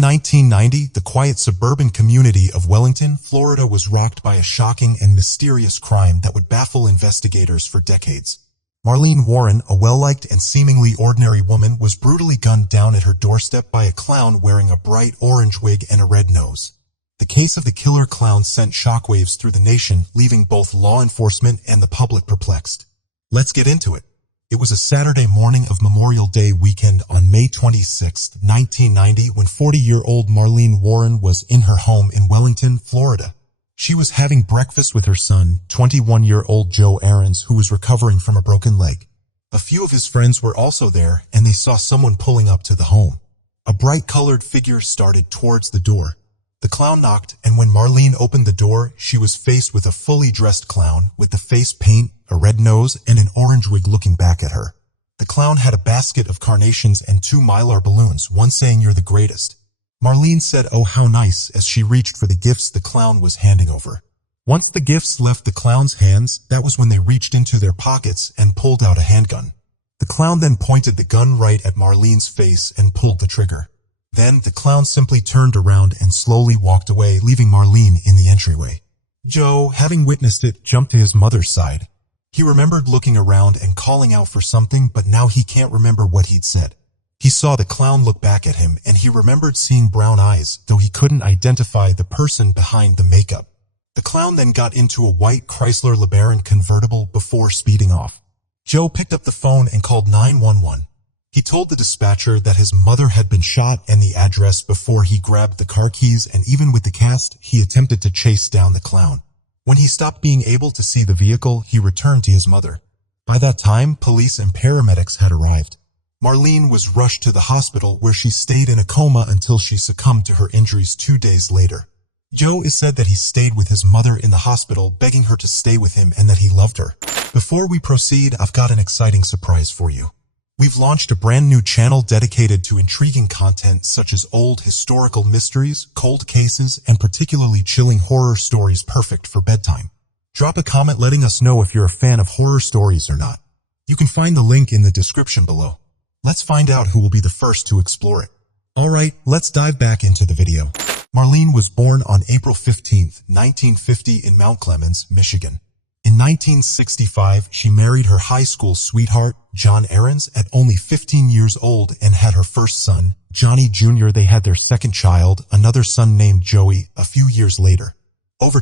1990, the quiet suburban community of Wellington, Florida was rocked by a shocking and mysterious crime that would baffle investigators for decades. Marlene Warren, a well-liked and seemingly ordinary woman, was brutally gunned down at her doorstep by a clown wearing a bright orange wig and a red nose. The case of the killer clown sent shockwaves through the nation, leaving both law enforcement and the public perplexed. Let's get into it. It was a Saturday morning of Memorial Day weekend on May 26, 1990, when 40-year-old Marlene Warren was in her home in Wellington, Florida. She was having breakfast with her son, 21-year-old Joe Aarons, who was recovering from a broken leg. A few of his friends were also there, and they saw someone pulling up to the home. A bright-colored figure started towards the door. The clown knocked, and when Marlene opened the door, she was faced with a fully dressed clown with the face paint, a red nose, and an orange wig looking back at her. The clown had a basket of carnations and 2 Mylar balloons, one saying "You're the greatest." Marlene said, "Oh, how nice," as she reached for the gifts the clown was handing over. Once the gifts left the clown's hands, that was when they reached into their pockets and pulled out a handgun. The clown then pointed the gun right at Marlene's face and pulled the trigger. Then, the clown simply turned around and slowly walked away, leaving Marlene in the entryway. Joe, having witnessed it, jumped to his mother's side. He remembered looking around and calling out for something, but now he can't remember what he'd said. He saw the clown look back at him, and he remembered seeing brown eyes, though he couldn't identify the person behind the makeup. The clown then got into a white Chrysler LeBaron convertible before speeding off. Joe picked up the phone and called 911. He told the dispatcher that his mother had been shot and the address before he grabbed the car keys, and even with the cast, he attempted to chase down the clown. When he stopped being able to see the vehicle, he returned to his mother. By that time, police and paramedics had arrived. Marlene was rushed to the hospital, where she stayed in a coma until she succumbed to her injuries 2 days later. Joe is said that he stayed with his mother in the hospital, begging her to stay with him and that he loved her. Before we proceed, I've got an exciting surprise for you. We've launched a brand new channel dedicated to intriguing content such as old historical mysteries, cold cases, and particularly chilling horror stories perfect for bedtime. Drop a comment letting us know if you're a fan of horror stories or not. You can find the link in the description below. Let's find out who will be the first to explore it. Alright, let's dive back into the video. Marlene was born on April 15, 1950 in Mount Clemens, Michigan. In 1965, she married her high school sweetheart, John Aarons, at only 15 years old and had her first son, Johnny Jr. They had their second child, another son named Joey, a few years later.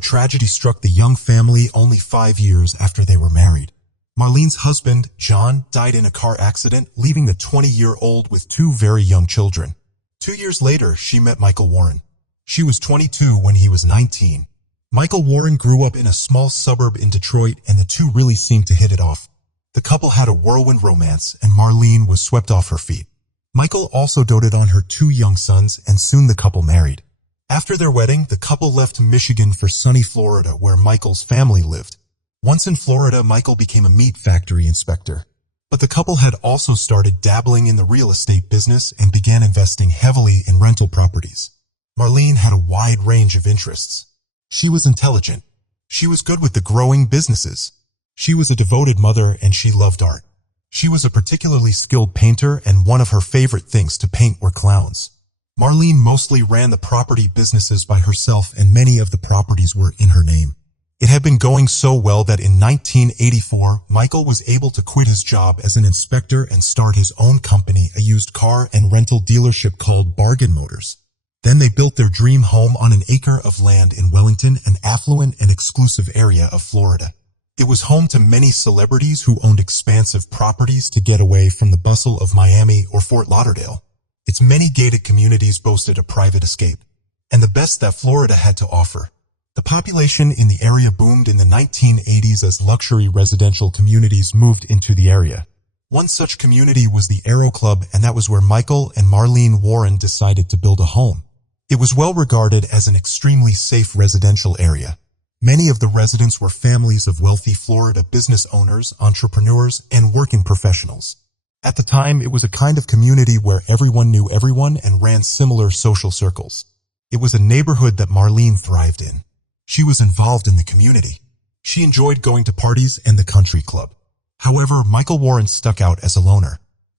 Tragedy struck the young family only 5 years after they were married. Marlene's husband, John, died in a car accident, leaving the 20-year-old with 2 very young children. 2 years later, she met Michael Warren. She was 22 when he was 19. Michael Warren grew up in a small suburb in Detroit, and the two really seemed to hit it off. The couple had a whirlwind romance, and Marlene was swept off her feet. Michael also doted on her 2 young sons, and soon the couple married. After their wedding, the couple left Michigan for sunny Florida, where Michael's family lived. Once in Florida, Michael became a meat factory inspector. But the couple had also started dabbling in the real estate business and began investing heavily in rental properties. Marlene had a wide range of interests. She was intelligent. She was good with the growing businesses. She was a devoted mother, and she loved art. She was a particularly skilled painter, and one of her favorite things to paint were clowns. Marlene mostly ran the property businesses by herself, and many of the properties were in her name. It had been going so well that in 1984, Michael was able to quit his job as an inspector and start his own company, a used car and rental dealership called Bargain Motors. Then they built their dream home on an acre of land in Wellington, an affluent and exclusive area of Florida. It was home to many celebrities who owned expansive properties to get away from the bustle of Miami or Fort Lauderdale. Its many gated communities boasted a private escape, and the best that Florida had to offer. The population in the area boomed in the 1980s as luxury residential communities moved into the area. One such community was the Aero Club, and that was where Michael and Marlene Warren decided to build a home. It was well regarded as an extremely safe residential area. Many of the residents were families of wealthy Florida business owners, entrepreneurs, and working professionals. At the time, it was a kind of community where everyone knew everyone and ran similar social circles. It was a neighborhood that Marlene thrived in. She was involved in the community. She enjoyed going to parties and the country club. However, Michael Warren stuck out as a loner.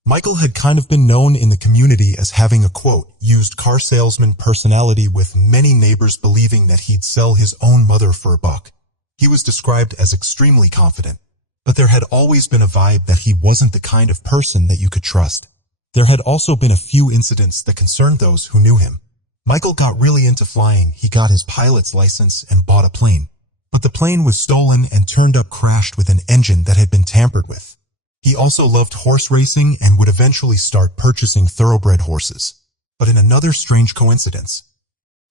Michael had kind of been known in the community as having a, quote, used car salesman personality, with many neighbors believing that he'd sell his own mother for a buck. He was described as extremely confident, but there had always been a vibe that he wasn't the kind of person that you could trust. There had also been a few incidents that concerned those who knew him. Michael got really into flying. He got his pilot's license and bought a plane. But the plane was stolen and turned up crashed with an engine that had been tampered with. He also loved horse racing and would eventually start purchasing thoroughbred horses. But in another strange coincidence,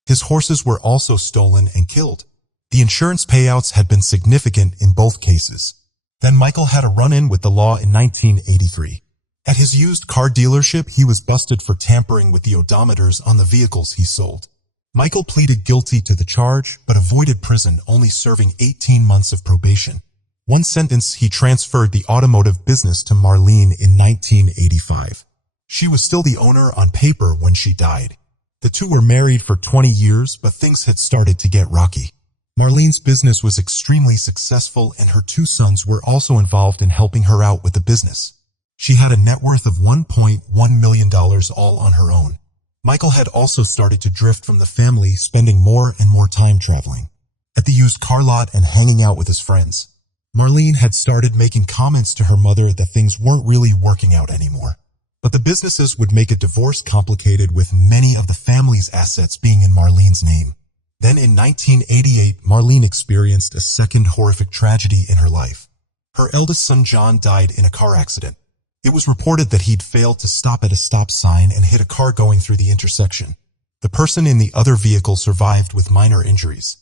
his horses were also stolen and killed. The insurance payouts had been significant in both cases. Then Michael had a run-in with the law in 1983. At his used car dealership, he was busted for tampering with the odometers on the vehicles he sold. Michael pleaded guilty to the charge, but avoided prison, only serving 18 months of probation. One sentence, he transferred the automotive business to Marlene in 1985. She was still the owner on paper when she died. The two were married for 20 years, but things had started to get rocky. Marlene's business was extremely successful, and her two sons were also involved in helping her out with the business. She had a net worth of $1.1 million all on her own. Michael had also started to drift from the family, spending more and more time traveling at the used car lot and hanging out with his friends. Marlene had started making comments to her mother that things weren't really working out anymore. But the businesses would make a divorce complicated, with many of the family's assets being in Marlene's name. Then in 1988, Marlene experienced a second horrific tragedy in her life. Her eldest son John died in a car accident. It was reported that he'd failed to stop at a stop sign and hit a car going through the intersection. The person in the other vehicle survived with minor injuries.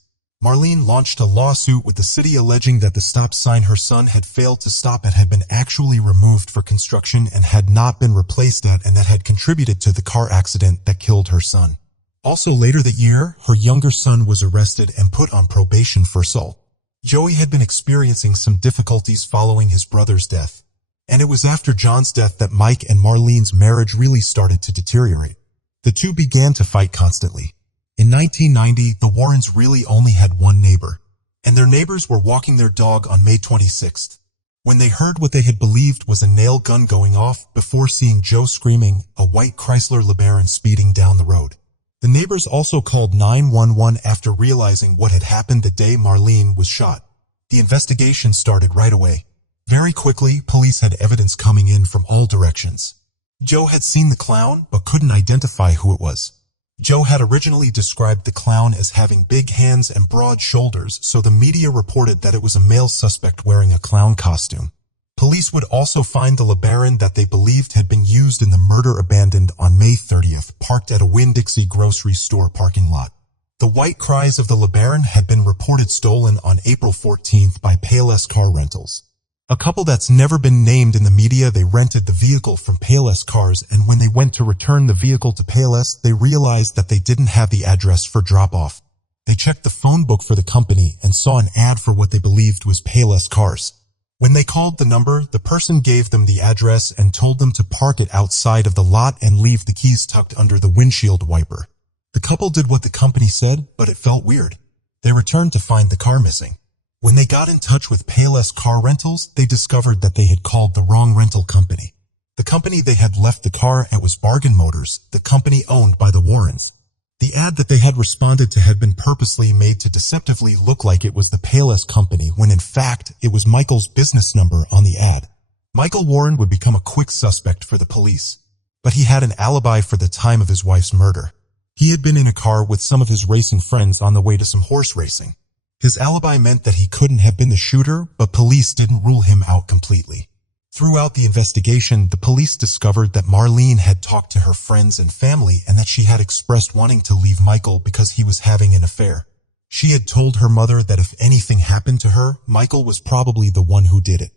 Marlene launched a lawsuit with the city alleging that the stop sign her son had failed to stop at had been actually removed for construction and had not been replaced at, and that had contributed to the car accident that killed her son. Also later that year, her younger son was arrested and put on probation for assault. Joey had been experiencing some difficulties following his brother's death, and it was after John's death that Mike and Marlene's marriage really started to deteriorate. The two began to fight constantly. In 1990, the Warrens really only had one neighbor, and their neighbors were walking their dog on May 26th, when they heard what they had believed was a nail gun going off before seeing Joe screaming, a white Chrysler LeBaron speeding down the road. The neighbors also called 911 after realizing what had happened the day Marlene was shot. The investigation started right away. Very quickly, police had evidence coming in from all directions. Joe had seen the clown, but couldn't identify who it was. Joe had originally described the clown as having big hands and broad shoulders, so the media reported that it was a male suspect wearing a clown costume. Police would also find the LeBaron that they believed had been used in the murder abandoned on May 30th, parked at a Winn-Dixie grocery store parking lot. The white Chrys of the LeBaron had been reported stolen on April 14th by Payless Car Rentals. A couple that's never been named in the media. They rented the vehicle from Payless Cars, and when they went to return the vehicle to Payless, they realized that they didn't have the address for drop-off. They checked the phone book for the company and saw an ad for what they believed was Payless Cars. When they called the number, the person gave them the address and told them to park it outside of the lot and leave the keys tucked under the windshield wiper. The couple did what the company said, but it felt weird. They returned to find the car missing. When they got in touch with Payless Car Rentals, they discovered that they had called the wrong rental company. The company they had left the car at was Bargain Motors, the company owned by the Warrens. The ad that they had responded to had been purposely made to deceptively look like it was the Payless company, when in fact it was Michael's business number on the ad. Michael Warren would become a quick suspect for the police, but he had an alibi for the time of his wife's murder. He had been in a car with some of his racing friends on the way to some horse racing. His alibi meant that he couldn't have been the shooter, but police didn't rule him out completely. Throughout the investigation, the police discovered that Marlene had talked to her friends and family and that she had expressed wanting to leave Michael because he was having an affair. She had told her mother that if anything happened to her, Michael was probably the one who did it.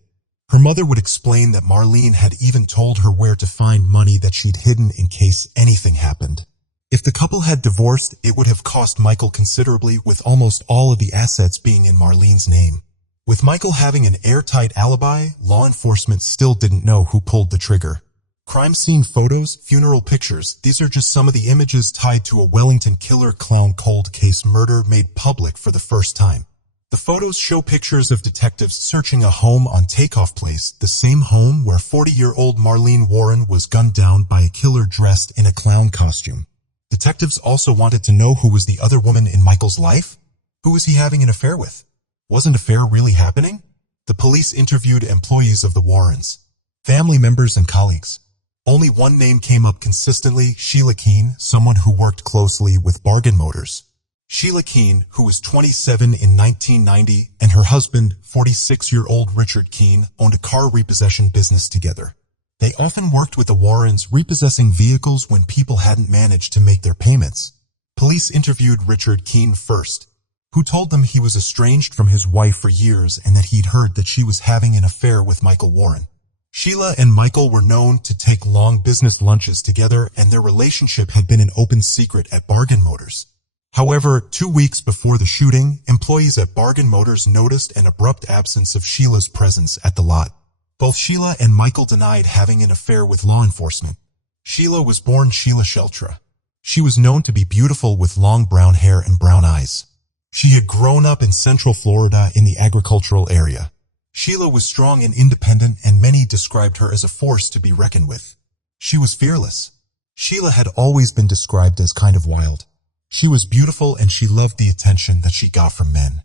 Her mother would explain that Marlene had even told her where to find money that she'd hidden in case anything happened. If the couple had divorced, it would have cost Michael considerably, with almost all of the assets being in Marlene's name. With Michael having an airtight alibi, law enforcement still didn't know who pulled the trigger. Crime scene photos, funeral pictures, these are just some of the images tied to a Wellington killer clown cold case murder made public for the first time. The photos show pictures of detectives searching a home on Takeoff Place, the same home where 40-year-old Marlene Warren was gunned down by a killer dressed in a clown costume. Detectives also wanted to know who was the other woman in Michael's life. Who was he having an affair with? Was an affair really happening? The police interviewed employees of the Warrens, family members and colleagues. Only one name came up consistently: Sheila Keene, someone who worked closely with Bargain Motors. Sheila Keene, who was 27 in 1990, and her husband, 46-year-old Richard Keene, owned a car repossession business together. They often worked with the Warrens, repossessing vehicles when people hadn't managed to make their payments. Police interviewed Richard Keene first, who told them he was estranged from his wife for years and that he'd heard that she was having an affair with Michael Warren. Sheila and Michael were known to take long business lunches together, and their relationship had been an open secret at Bargain Motors. However, 2 weeks before the shooting, employees at Bargain Motors noticed an abrupt absence of Sheila's presence at the lot. Both Sheila and Michael denied having an affair with law enforcement. Sheila was born Sheila Sheltra. She was known to be beautiful with long brown hair and brown eyes. She had grown up in Central Florida in the agricultural area. Sheila was strong and independent, and many described her as a force to be reckoned with. She was fearless. Sheila had always been described as kind of wild. She was beautiful, and she loved the attention that she got from men.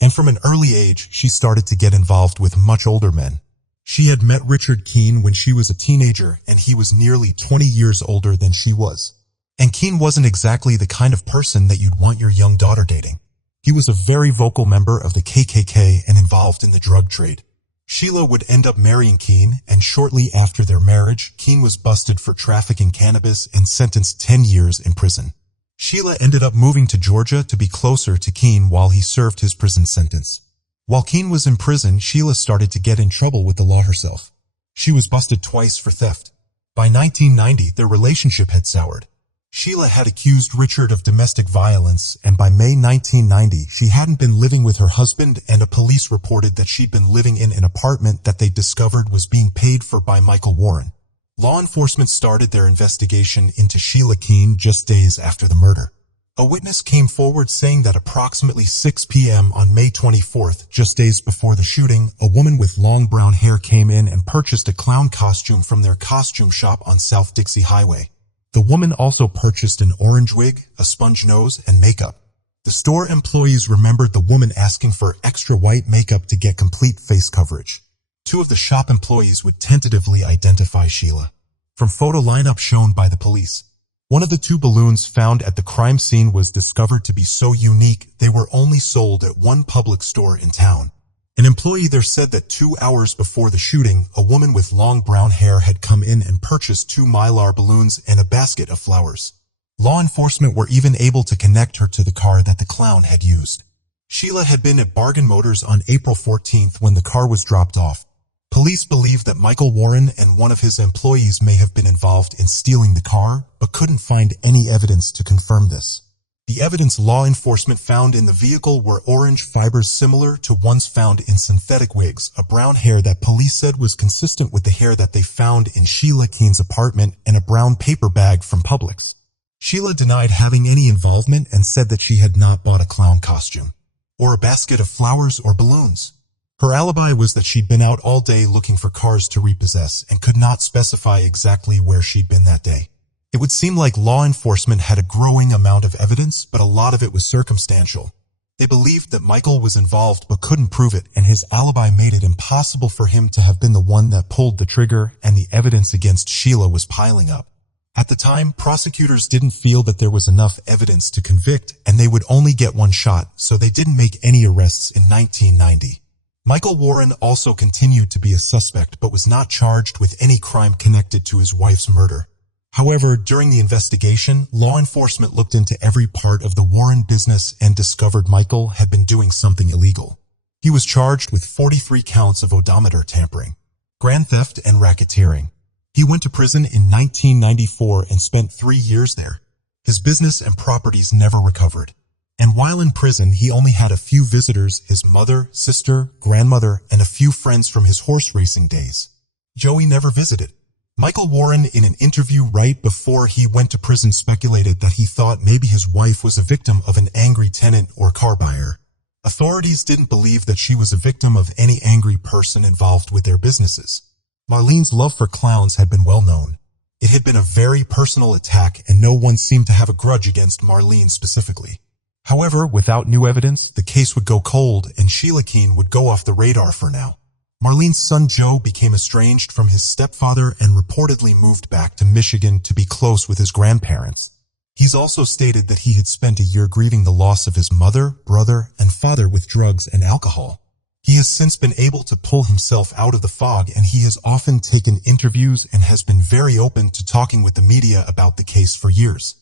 And from an early age, she started to get involved with much older men. She had met Richard Keene when she was a teenager, and he was nearly 20 years older than she was. And Keene wasn't exactly the kind of person that you'd want your young daughter dating. He was a very vocal member of the KKK and involved in the drug trade. Sheila would end up marrying Keene, and shortly after their marriage, Keene was busted for trafficking cannabis and sentenced 10 years in prison. Sheila ended up moving to Georgia to be closer to Keene while he served his prison sentence. While Keene was in prison, Sheila started to get in trouble with the law herself. She was busted twice for theft. By 1990, their relationship had soured. Sheila had accused Richard of domestic violence, and by May 1990, she hadn't been living with her husband, and a police reported that she'd been living in an apartment that they discovered was being paid for by Michael Warren. Law enforcement started their investigation into Sheila Keene just days after the murder. A witness came forward saying that approximately 6 p.m. on May 24th, just days before the shooting, a woman with long brown hair came in and purchased a clown costume from their costume shop on South Dixie Highway. The woman also purchased an orange wig, a sponge nose, and makeup. The store employees remembered the woman asking for extra white makeup to get complete face coverage. 2 of the shop employees would tentatively identify Sheila from photo lineup shown by the police. One of the 2 balloons found at the crime scene was discovered to be so unique they were only sold at one public store in town. An employee there said that 2 hours before the shooting, a woman with long brown hair had come in and purchased 2 Mylar balloons and a basket of flowers. Law enforcement were even able to connect her to the car that the clown had used. Sheila had been at Bargain Motors on April 14th when the car was dropped off. Police believe that Michael Warren and one of his employees may have been involved in stealing the car, but couldn't find any evidence to confirm this. The evidence law enforcement found in the vehicle were orange fibers similar to ones found in synthetic wigs, a brown hair that police said was consistent with the hair that they found in Sheila Keene's apartment, and a brown paper bag from Publix. Sheila denied having any involvement and said that she had not bought a clown costume or a basket of flowers or balloons. Her alibi was that she'd been out all day looking for cars to repossess and could not specify exactly where she'd been that day. It would seem like law enforcement had a growing amount of evidence, but a lot of it was circumstantial. They believed that Michael was involved but couldn't prove it, and his alibi made it impossible for him to have been the one that pulled the trigger, and the evidence against Sheila was piling up. At the time, prosecutors didn't feel that there was enough evidence to convict, and they would only get one shot, so they didn't make any arrests in 1990. Michael Warren also continued to be a suspect but was not charged with any crime connected to his wife's murder. However, during the investigation, law enforcement looked into every part of the Warren business and discovered Michael had been doing something illegal. He was charged with 43 counts of odometer tampering, grand theft, and racketeering. He went to prison in 1994 and spent 3 years there. His business and properties never recovered. And while in prison, he only had a few visitors: his mother, sister, grandmother, and a few friends from his horse racing days. Joey never visited. Michael Warren, in an interview right before he went to prison, speculated that he thought maybe his wife was a victim of an angry tenant or car buyer. Authorities didn't believe that she was a victim of any angry person involved with their businesses. Marlene's love for clowns had been well known. It had been a very personal attack, and no one seemed to have a grudge against Marlene specifically. However, without new evidence, the case would go cold and Sheila Keene would go off the radar for now. Marlene's son Joe became estranged from his stepfather and reportedly moved back to Michigan to be close with his grandparents. He's also stated that he had spent a year grieving the loss of his mother, brother, and father with drugs and alcohol. He has since been able to pull himself out of the fog, and he has often taken interviews and has been very open to talking with the media about the case for years.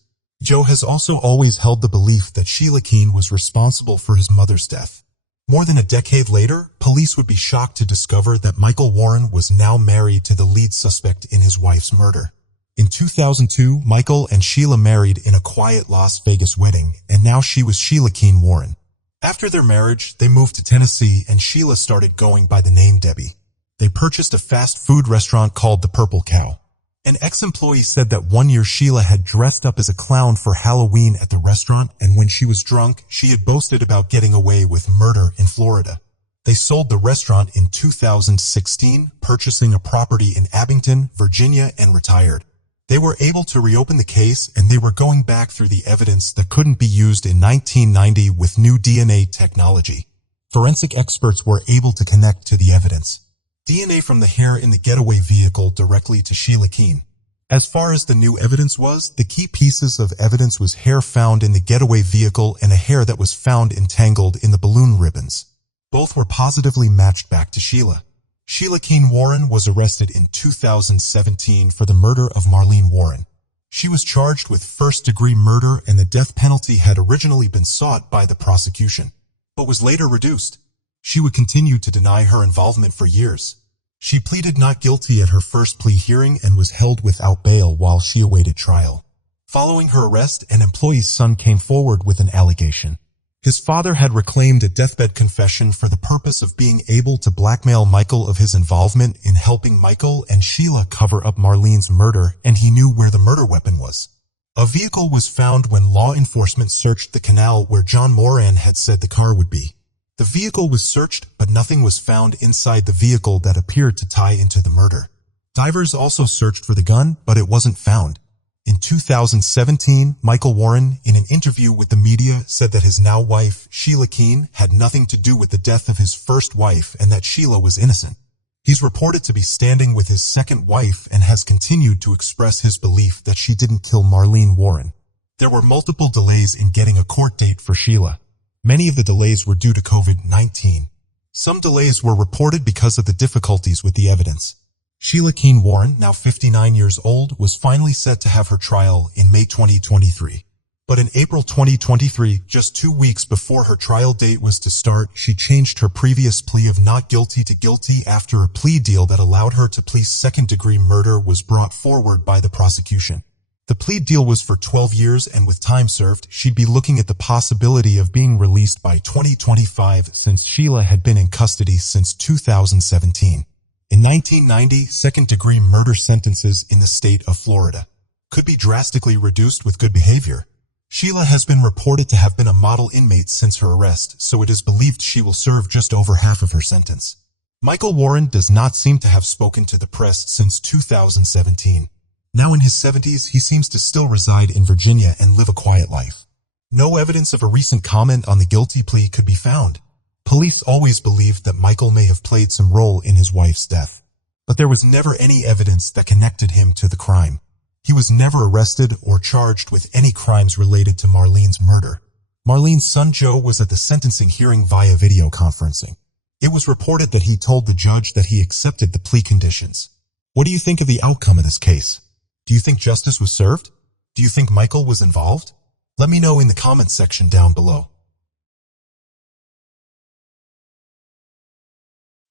Joe has also always held the belief that Sheila Keene was responsible for his mother's death. More than a decade later, police would be shocked to discover that Michael Warren was now married to the lead suspect in his wife's murder. In 2002, Michael and Sheila married in a quiet Las Vegas wedding, and now she was Sheila Keene Warren. After their marriage, they moved to Tennessee and Sheila started going by the name Debbie. They purchased a fast food restaurant called the Purple Cow. An ex-employee said that one year Sheila had dressed up as a clown for Halloween at the restaurant, and when she was drunk, she had boasted about getting away with murder in Florida. They sold the restaurant in 2016, purchasing a property in Abington, Virginia, and retired. They were able to reopen the case, and they were going back through the evidence that couldn't be used in 1990 with new DNA technology. Forensic experts were able to connect to the evidence. DNA from the hair in the getaway vehicle directly to Sheila Keene. As far as the new evidence was, the key pieces of evidence was hair found in the getaway vehicle and a hair that was found entangled in the balloon ribbons. Both were positively matched back to Sheila. Sheila Keene Warren was arrested in 2017 for the murder of Marlene Warren. She was charged with first-degree murder, and the death penalty had originally been sought by the prosecution, but was later reduced. She would continue to deny her involvement for years. She pleaded not guilty at her first plea hearing and was held without bail while she awaited trial. Following her arrest, an employee's son came forward with an allegation. His father had reclaimed a deathbed confession for the purpose of being able to blackmail Michael of his involvement in helping Michael and Sheila cover up Marlene's murder, and he knew where the murder weapon was. A vehicle was found when law enforcement searched the canal where John Moran had said the car would be. The vehicle was searched, but nothing was found inside the vehicle that appeared to tie into the murder. Divers also searched for the gun, but it wasn't found. In 2017, Michael Warren, in an interview with the media, said that his now wife, Sheila Keene, had nothing to do with the death of his first wife and that Sheila was innocent. He's reported to be standing with his second wife and has continued to express his belief that she didn't kill Marlene Warren. There were multiple delays in getting a court date for Sheila. Many of the delays were due to COVID-19. Some delays were reported because of the difficulties with the evidence. Sheila Keene Warren, now 59 years old, was finally set to have her trial in May 2023. But in April 2023, just 2 weeks before her trial date was to start, she changed her previous plea of not guilty to guilty after a plea deal that allowed her to plead second-degree murder was brought forward by the prosecution. The plea deal was for 12 years, and with time served, she'd be looking at the possibility of being released by 2025 since Sheila had been in custody since 2017. In 1990, second-degree murder sentences in the state of Florida could be drastically reduced with good behavior. Sheila has been reported to have been a model inmate since her arrest, so it is believed she will serve just over half of her sentence. Michael Warren does not seem to have spoken to the press since 2017. Now in his 70s, he seems to still reside in Virginia and live a quiet life. No evidence of a recent comment on the guilty plea could be found. Police always believed that Michael may have played some role in his wife's death, but there was never any evidence that connected him to the crime. He was never arrested or charged with any crimes related to Marlene's murder. Marlene's son Joe was at the sentencing hearing via video conferencing. It was reported that he told the judge that he accepted the plea conditions. What do you think of the outcome of this case? Do you think justice was served? Do you think Michael was involved? Let me know in the comments section down below.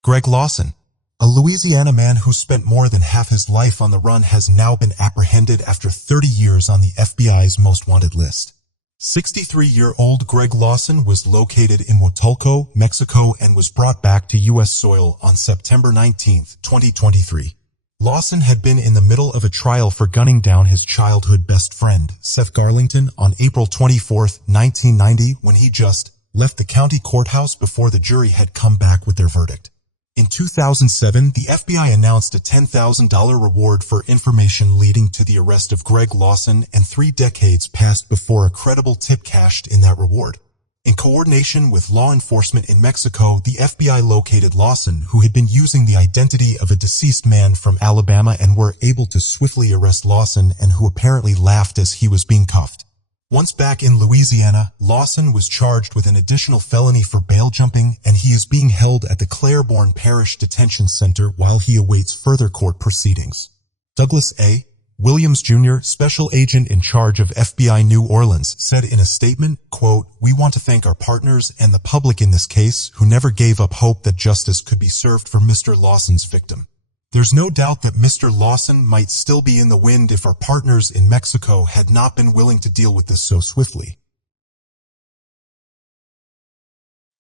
Greg Lawson, a Louisiana man who spent more than half his life on the run, has now been apprehended after 30 years on the FBI's most wanted list. 63-year-old Greg Lawson was located in Huatulco, Mexico, and was brought back to U.S. soil on September 19, 2023. Lawson had been in the middle of a trial for gunning down his childhood best friend, Seth Garlington, on April 24, 1990, when he just left the county courthouse before the jury had come back with their verdict. In 2007, the FBI announced a $10,000 reward for information leading to the arrest of Greg Lawson, and 3 decades passed before a credible tip cashed in that reward. In coordination with law enforcement in Mexico, the FBI located Lawson, who had been using the identity of a deceased man from Alabama, and were able to swiftly arrest Lawson, and who apparently laughed as he was being cuffed. Once back in Louisiana, Lawson was charged with an additional felony for bail jumping, and he is being held at the Claiborne Parish Detention Center while he awaits further court proceedings. Douglas A. Williams Jr., special agent in charge of FBI New Orleans, said in a statement, quote, "We want to thank our partners and the public in this case who never gave up hope that justice could be served for Mr. Lawson's victim. There's no doubt that Mr. Lawson might still be in the wind if our partners in Mexico had not been willing to deal with this so swiftly."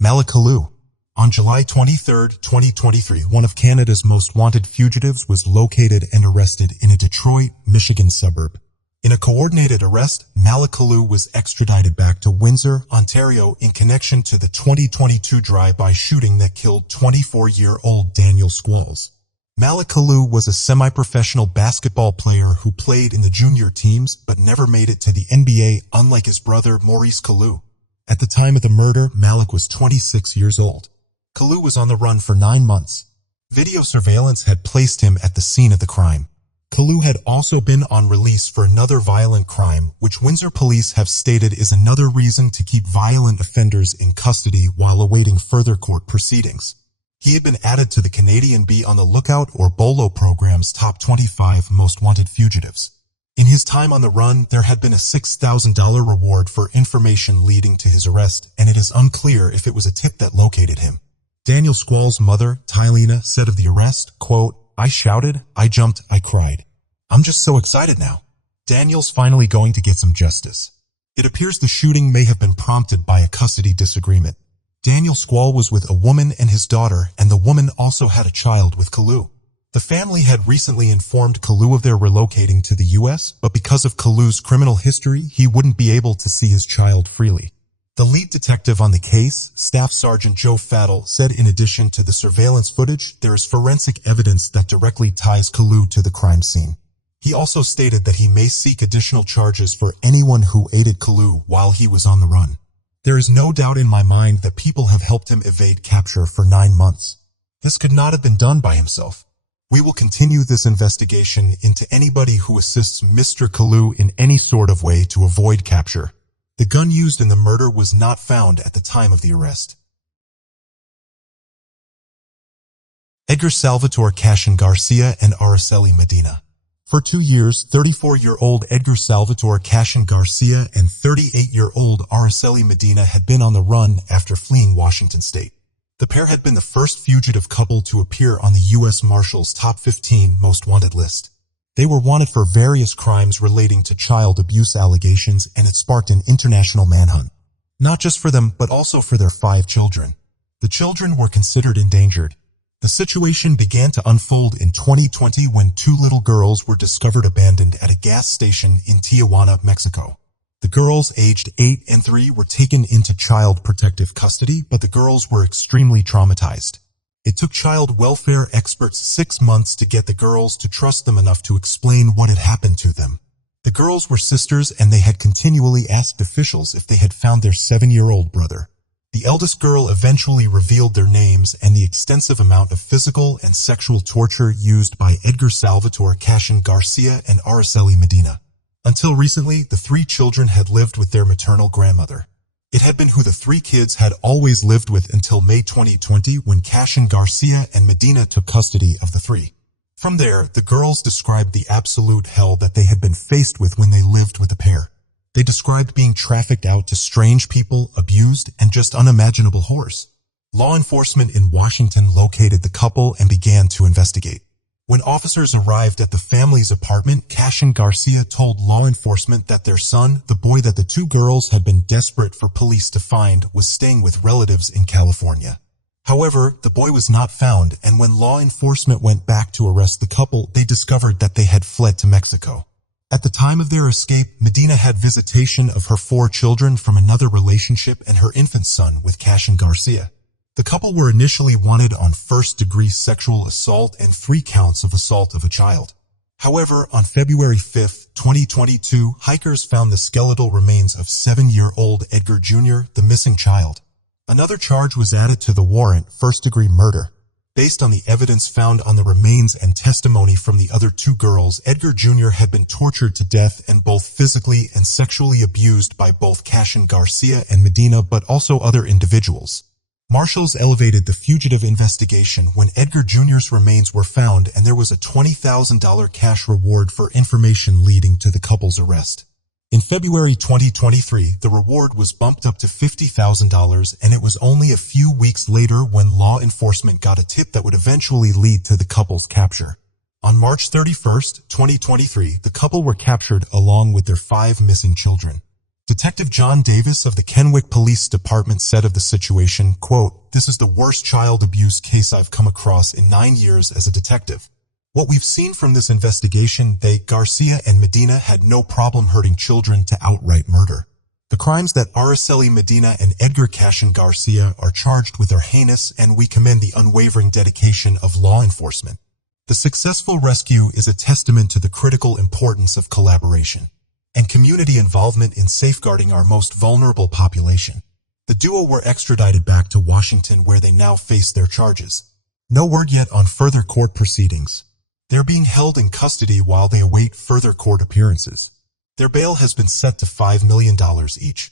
Malakulu. On July 23, 2023, one of Canada's most wanted fugitives was located and arrested in a Detroit, Michigan suburb. In a coordinated arrest, Malakulu was extradited back to Windsor, Ontario in connection to the 2022 drive-by shooting that killed 24-year-old Daniel Squalls. Malakulu was a semi-professional basketball player who played in the junior teams but never made it to the NBA, unlike his brother Maurice Kalu. At the time of the murder, Malik was 26 years old. Kalu was on the run for 9 months. Video surveillance had placed him at the scene of the crime. Kalu had also been on release for another violent crime, which Windsor police have stated is another reason to keep violent offenders in custody while awaiting further court proceedings. He had been added to the Canadian Be on the Lookout or BOLO program's top 25 most wanted fugitives. In his time on the run, there had been a $6,000 reward for information leading to his arrest, and it is unclear if it was a tip that located him. Daniel Squall's mother, Tylena, said of the arrest, quote, "I shouted, I jumped, I cried. I'm just so excited now. Daniel's finally going to get some justice." It appears the shooting may have been prompted by a custody disagreement. Daniel Squall was with a woman and his daughter, and the woman also had a child with Kalu. The family had recently informed Kalu of their relocating to the U.S., but because of Kalu's criminal history, he wouldn't be able to see his child freely. The lead detective on the case, Staff Sergeant Joe Faddle, said in addition to the surveillance footage, there is forensic evidence that directly ties Kalu to the crime scene. He also stated that he may seek additional charges for anyone who aided Kalu while he was on the run. There is no doubt in my mind that people have helped him evade capture for 9 months. This could not have been done by himself. We will continue this investigation into anybody who assists Mr. Kalu in any sort of way to avoid capture. The gun used in the murder was not found at the time of the arrest. Edgar Salvatore Cashin Garcia and Araceli Medina. For 2 years, 34-year-old Edgar Salvatore Cashin Garcia and 38-year-old Araceli Medina had been on the run after fleeing Washington state. The pair had been the first fugitive couple to appear on the U.S. Marshals' top 15 most wanted list. They were wanted for various crimes relating to child abuse allegations, and it sparked an international manhunt. Not just for them, but also for their 5 children. The children were considered endangered. The situation began to unfold in 2020 when 2 little girls were discovered abandoned at a gas station in Tijuana, Mexico. The girls, aged 8 and 3, were taken into child protective custody, but the girls were extremely traumatized. It took child welfare experts 6 months to get the girls to trust them enough to explain what had happened to them. The girls were sisters, and they had continually asked officials if they had found their 7-year-old brother. The eldest girl eventually revealed their names and the extensive amount of physical and sexual torture used by Edgar Salvatore Cashin Garcia and Araceli Medina. Until recently, the 3 children had lived with their maternal grandmother. It had been who the 3 kids had always lived with until May 2020, when Cashin Garcia and Medina took custody of the 3. From there, the girls described the absolute hell that they had been faced with when they lived with the pair. They described being trafficked out to strange people, abused, and just unimaginable horrors. Law enforcement in Washington located the couple and began to investigate. When officers arrived at the family's apartment, Cashin Garcia told law enforcement that their son, the boy that the 2 girls had been desperate for police to find, was staying with relatives in California. However, the boy was not found, and when law enforcement went back to arrest the couple, they discovered that they had fled to Mexico. At the time of their escape, Medina had visitation of her 4 children from another relationship and her infant son with Cashin Garcia. The couple were initially wanted on first-degree sexual assault and 3 counts of assault of a child. However, on February 5, 2022, hikers found the skeletal remains of 7-year-old Edgar Jr., the missing child. Another charge was added to the warrant, first-degree murder. Based on the evidence found on the remains and testimony from the other 2 girls, Edgar Jr. had been tortured to death and both physically and sexually abused by both Cashin Garcia and Medina, but also other individuals. Marshals elevated the fugitive investigation when Edgar Jr.'s remains were found, and there was a $20,000 cash reward for information leading to the couple's arrest. In February 2023, the reward was bumped up to $50,000, and it was only a few weeks later when law enforcement got a tip that would eventually lead to the couple's capture. On March 31, 2023, the couple were captured along with their 5 missing children. Detective John Davis of the Kennewick Police Department said of the situation, quote, "This is the worst child abuse case I've come across in 9 years as a detective. What we've seen from this investigation, Garcia and Medina had no problem hurting children to outright murder. The crimes that Araceli Medina and Edgar Cashin Garcia are charged with are heinous, and we commend the unwavering dedication of law enforcement. The successful rescue is a testament to the critical importance of collaboration and community involvement in safeguarding our most vulnerable population." The duo were extradited back to Washington, where they now face their charges. No word yet on further court proceedings. They're being held in custody while they await further court appearances. Their bail has been set to $5 million each.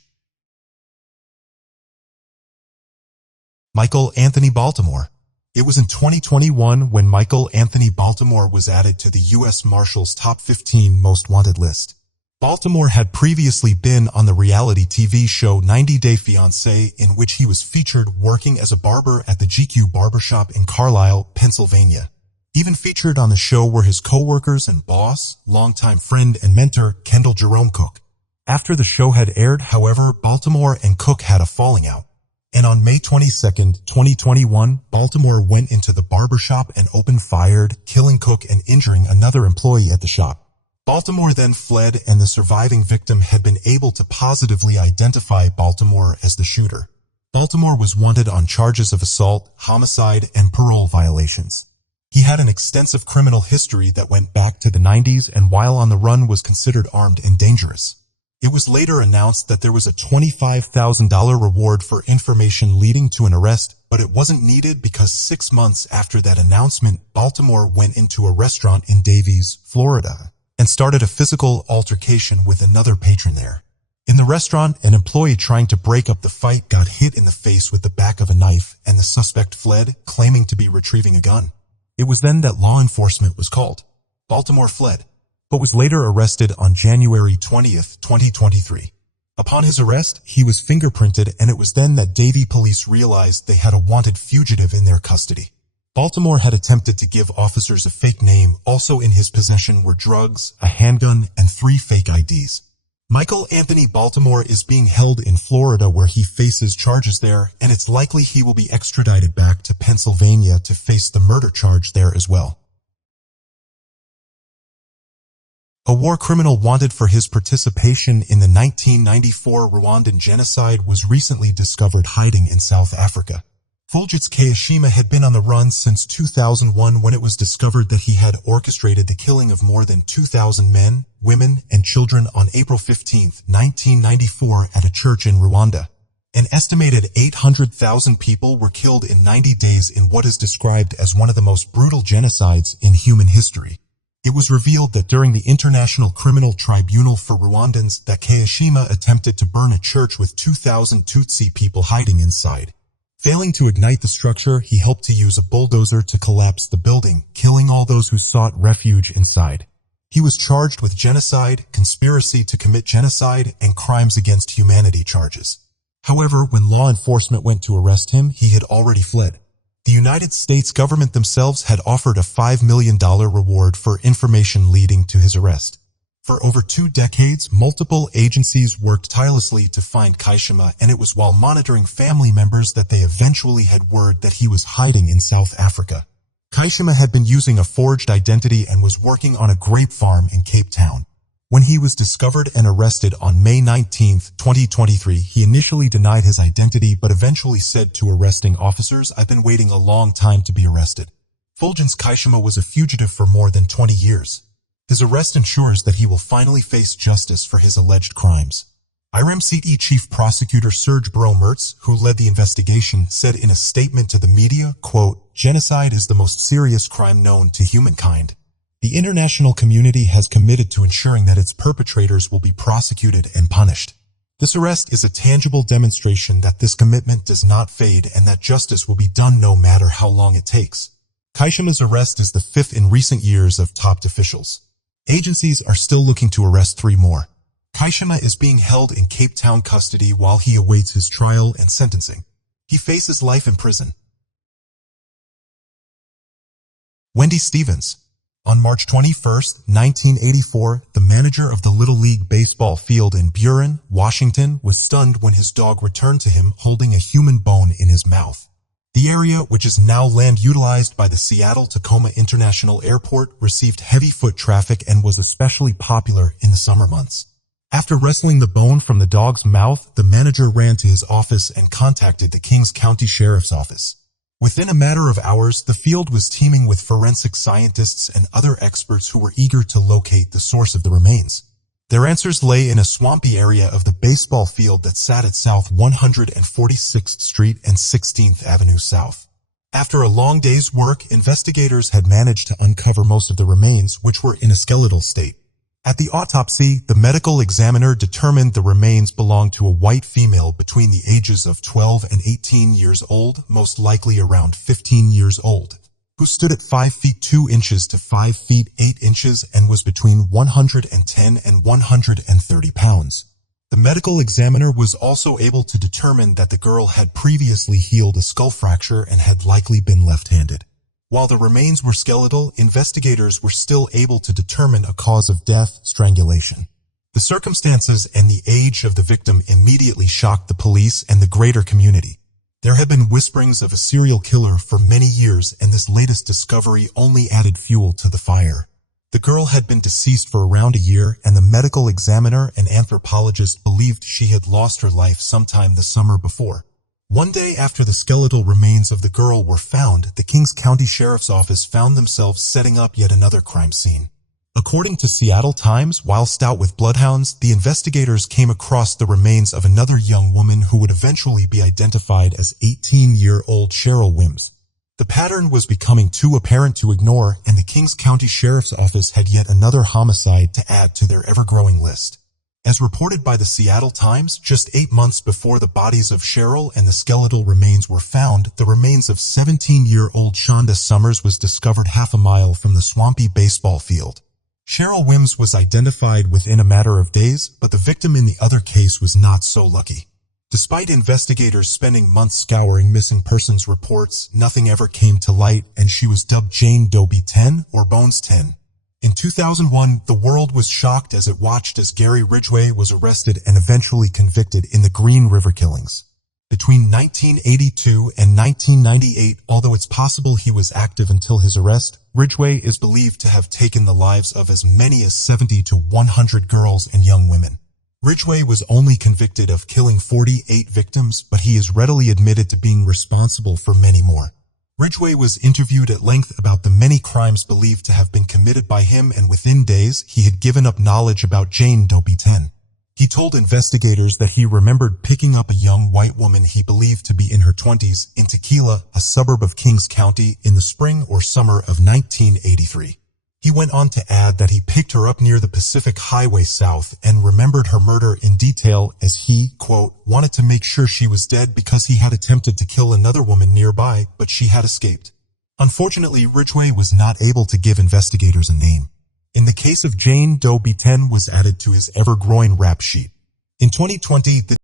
Michael Anthony Baltimore. It was in 2021 when Michael Anthony Baltimore was added to the U.S. Marshals Top 15 Most Wanted list. Baltimore had previously been on the reality TV show 90 Day Fiancé, in which he was featured working as a barber at the GQ Barbershop in Carlisle, Pennsylvania. Even featured on the show were his co-workers and boss, longtime friend and mentor, Kendall Jerome Cook. After the show had aired, however, Baltimore and Cook had a falling out. And on May 22, 2021, Baltimore went into the barbershop and opened fire, killing Cook and injuring another employee at the shop. Baltimore then fled, and the surviving victim had been able to positively identify Baltimore as the shooter. Baltimore was wanted on charges of assault, homicide, and parole violations. He had an extensive criminal history that went back to the 90s, and while on the run was considered armed and dangerous. It was later announced that there was a $25,000 reward for information leading to an arrest, but it wasn't needed because 6 months after that announcement, Baltimore went into a restaurant in Davies, Florida, and started a physical altercation with another patron there. In the restaurant, an employee trying to break up the fight got hit in the face with the back of a knife, and the suspect fled, claiming to be retrieving a gun. It was then that law enforcement was called. Baltimore fled, but was later arrested on January 20, 2023. Upon his arrest, he was fingerprinted, and it was then that Davie police realized they had a wanted fugitive in their custody. Baltimore had attempted to give officers a fake name. Also in his possession were drugs, a handgun, and 3 fake IDs. Michael Anthony Baltimore is being held in Florida, where he faces charges there, and it's likely he will be extradited back to Pennsylvania to face the murder charge there as well. A war criminal wanted for his participation in the 1994 Rwandan genocide was recently discovered hiding in South Africa. Fulgence Kayishema had been on the run since 2001 when it was discovered that he had orchestrated the killing of more than 2,000 men, women, and children on April 15, 1994 at a church in Rwanda. An estimated 800,000 people were killed in 90 days in what is described as one of the most brutal genocides in human history. It was revealed that during the International Criminal Tribunal for Rwandans that Kayishema attempted to burn a church with 2,000 Tutsi people hiding inside. Failing to ignite the structure, he helped to use a bulldozer to collapse the building, killing all those who sought refuge inside. He was charged with genocide, conspiracy to commit genocide, and crimes against humanity charges. However, when law enforcement went to arrest him, he had already fled. The United States government themselves had offered a $5 million reward for information leading to his arrest. For over 2 decades, multiple agencies worked tirelessly to find Kayishema, and it was while monitoring family members that they eventually had word that he was hiding in South Africa. Kayishema had been using a forged identity and was working on a grape farm in Cape Town. When he was discovered and arrested on May 19, 2023, he initially denied his identity but eventually said to arresting officers, "I've been waiting a long time to be arrested." Fulgens Kaishima was a fugitive for more than 20 years. His arrest ensures that he will finally face justice for his alleged crimes. IRMCE Chief Prosecutor Serge Bro-Mertz, who led the investigation, said in a statement to the media, quote, "Genocide is the most serious crime known to humankind. The international community has committed to ensuring that its perpetrators will be prosecuted and punished. This arrest is a tangible demonstration that this commitment does not fade and that justice will be done no matter how long it takes." Kaishima's arrest is the fifth in recent years of top officials. Agencies are still looking to arrest 3 more. Kaishima is being held in Cape Town custody while he awaits his trial and sentencing. He faces life in prison. Wendy Stevens. On March 21, 1984, the manager of the Little League baseball field in Buren, Washington, was stunned when his dog returned to him holding a human bone in his mouth. The area, which is now land utilized by the Seattle-Tacoma International Airport, received heavy foot traffic and was especially popular in the summer months. After wresting the bone from the dog's mouth, the manager ran to his office and contacted the Kings County Sheriff's Office. Within a matter of hours, the field was teeming with forensic scientists and other experts who were eager to locate the source of the remains. Their answers lay in a swampy area of the baseball field that sat at South 146th Street and 16th Avenue South. After a long day's work, investigators had managed to uncover most of the remains, which were in a skeletal state. At the autopsy, the medical examiner determined the remains belonged to a white female between the ages of 12 and 18 years old, most likely around 15 years old, who stood at 5 feet 2 inches to 5 feet 8 inches and was between 110 and 130 pounds. The medical examiner was also able to determine that the girl had previously healed a skull fracture and had likely been left-handed. While the remains were skeletal, investigators were still able to determine a cause of death: strangulation. The circumstances and the age of the victim immediately shocked the police and the greater community. There had been whisperings of a serial killer for many years, and this latest discovery only added fuel to the fire. The girl had been deceased for around a year, and the medical examiner and anthropologist believed she had lost her life sometime the summer before. One day after the skeletal remains of the girl were found, the Kings County Sheriff's Office found themselves setting up yet another crime scene. According to Seattle Times, whilst out with bloodhounds, the investigators came across the remains of another young woman who would eventually be identified as 18-year-old Cheryl Wims. The pattern was becoming too apparent to ignore, and the Kings County Sheriff's Office had yet another homicide to add to their ever-growing list. As reported by the Seattle Times, just 8 months before the bodies of Cheryl and the skeletal remains were found, the remains of 17-year-old Shonda Summers was discovered half a mile from the swampy baseball field. Cheryl Wims was identified within a matter of days, but the victim in the other case was not so lucky. Despite investigators spending months scouring missing persons reports, nothing ever came to light, and she was dubbed Jane Doe 10 or Bones 10. In 2001, the world was shocked as it watched as Gary Ridgway was arrested and eventually convicted in the Green River killings. Between 1982 and 1998, although it's possible he was active until his arrest, Ridgway is believed to have taken the lives of as many as 70 to 100 girls and young women. Ridgway was only convicted of killing 48 victims, but he is readily admitted to being responsible for many more. Ridgway was interviewed at length about the many crimes believed to have been committed by him, and within days, he had given up knowledge about Jane Doe 10. He told investigators that he remembered picking up a young white woman he believed to be in her 20s in Tequila, a suburb of Kings County, in the spring or summer of 1983. He went on to add that he picked her up near the Pacific Highway South and remembered her murder in detail as he, quote, wanted to make sure she was dead because he had attempted to kill another woman nearby, but she had escaped. Unfortunately, Ridgway was not able to give investigators a name. In the case of Jane Doe 10 was added to his ever-growing rap sheet. In 2020, the